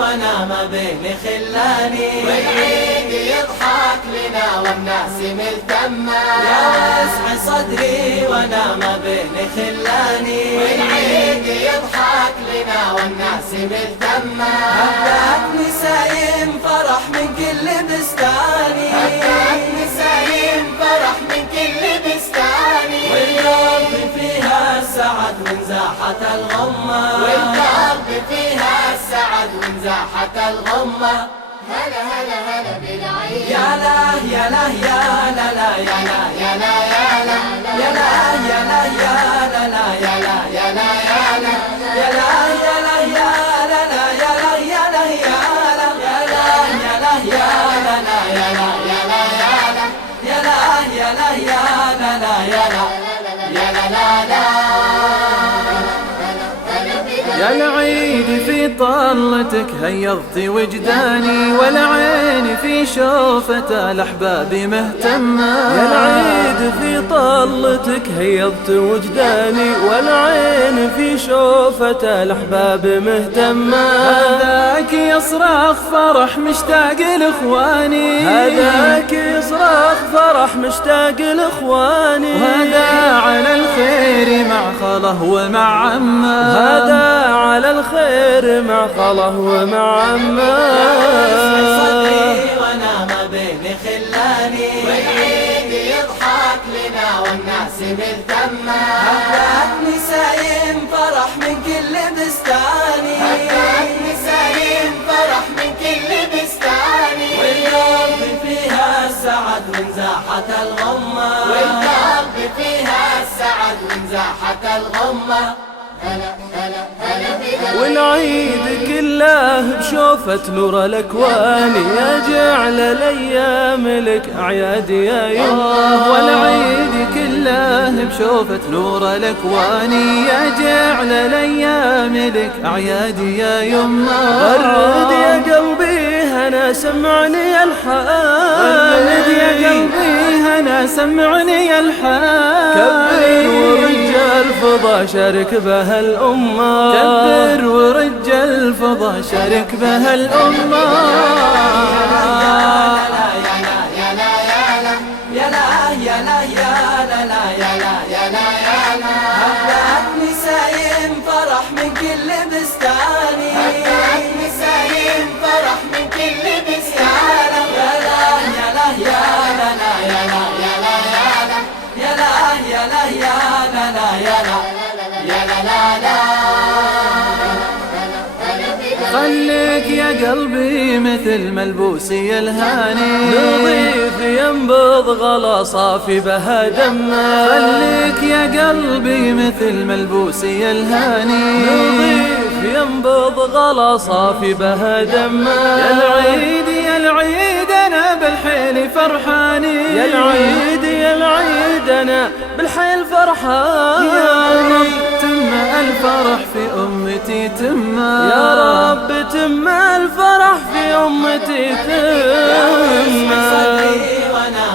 وانا ما بين خلاني، والعيد يضحك لنا والناس ملتمة. يا واسع صدري وانا ما بين خلاني، والعيد يضحك لنا والناس ملتمة. هبات نسايم فرح من كل بستاني، هبات نسايم فرح من كل بستاني. والقلب فيها السعد وانزاحت الغمة، والقلب فيها السعد وانزاحت الغمة. هلا هلا هلا بالعيد، يا لا يا لا يا لا لا يا لا يا لا يا لا يا لا يا لا يا لا لا يا لا يا لا يا لا يا لا يا لا يا لا لا يا لا يا لا يا لا يا لا يا لا يا لا يا لا يا لا يا لا يا لا لا يا لا يا لا لا لا. يا العيد في طلتك هيضت وجداني، والعين في شوفة الأحباب مهتمة. يا العيد في طلتك هيضت وجداني، والعين في شوفة الأحباب مهتمة. هذاك يصرخ فرح مشتاق لإخواني، هذاك يصرخ فرح مشتاق لإخواني. وهذا على الخير مع خاله ومع عمه، هذا على الخير مع خاله ومع عمه. وانا ما بين خلاني، والعيد يضحك لنا والناس ملتمة. هبات نسايم فرح من كل بستاني، هبات نسايم فرح من كل بستاني. والقلب فيها السعد وانزاحت الغمة، والقلب فيها السعد وانزاحت الغمة. هلا هلا هلا بنا. والعيد كله بشوفة نور الأكوان، يا جعل الأيام لك أعياد يا يمه. والعيد كله بشوفة نور الأكوان، يا جعل الأيام لك أعياد يا يمه. غرد يا قلبي هنا سمعني الحان، غرد يا قلبي هنا سمعني الحان. كبر ورجال الفضا شارك بها الأمة، كبر ورجال الفضا شارك بها الأمة. يا لا يا لا يا لا لا يا لا يا لا هبات نسايم فرح من كل بستاني، هبات نسايم فرح من كل بستاني. يا لا يا لا يا لا لا يا لا يا لا يا لا يا لا يا لا لا يا لا يا لا لا لا. خليك يا قلبي مثل ملبوسي الهاني، نظيف ينبض غلا صافي بها دمه. خليك يا قلبي مثل ملبوسي الهاني، نظيف ينبض غلا صافي بها دمه. يا العيد يا العيد أنا بالحيل فرحاني، يا العيد يا العيد أنا بالحيل فرحان. يا رب تم الفرح في أمتي تم، يا رب تم الفرح في أمتي تم. وانا